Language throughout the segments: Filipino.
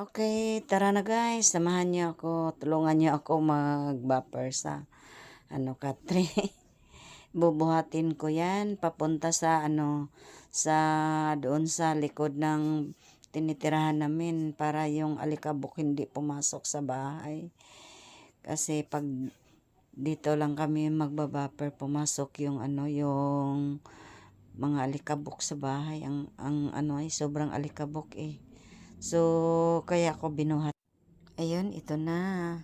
Okay, tara na guys, samahan niyo ako, tulungan niyo ako mag-buffer sa Katri. Bubuhatin ko 'yan papunta sa sa doon sa likod ng tinitirahan namin para yung alikabok hindi pumasok sa bahay. Kasi pag dito lang kami magba-buffer, pumasok yung yung mga alikabok sa bahay. Ang ay sobrang alikabok eh. So, kaya ako binuhat. Ayun, ito na.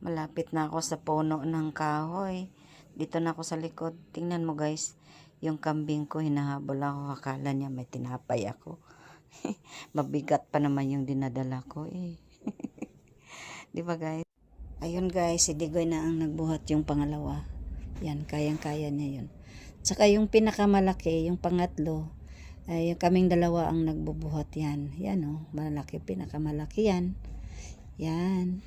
Malapit na ako sa puno ng kahoy. Dito na ako sa likod. Tingnan mo guys, yung kambing ko, hinahabol ako. Akala niya may tinapay ako. Mabigat pa naman yung dinadala ko eh. Di ba guys? Ayun guys, si Digoy na ang nagbuhat yung pangalawa. Yan, kayang-kaya niya yun. Tsaka yung pinakamalaki, yung pangatlo, ay kaming dalawa ang nagbubuhat yan. Yan malaki, pinakamalaki yan. Yan.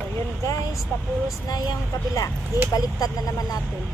So yun guys, tapos na yung kabila. Ibaliktad na naman natin.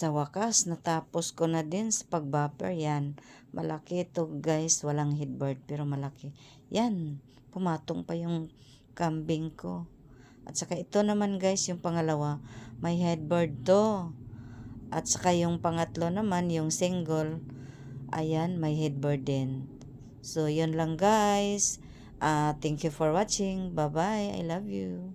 Sa wakas, natapos ko na din sa pag-buffer. Yan, malaki ito guys, walang headboard pero malaki. Yan, pumatong pa yung kambing ko. At saka ito naman guys, yung pangalawa, may headboard to. At saka yung pangatlo naman, yung single, ayan, may headboard din. So, yun lang guys. Thank you for watching. Bye-bye. I love you.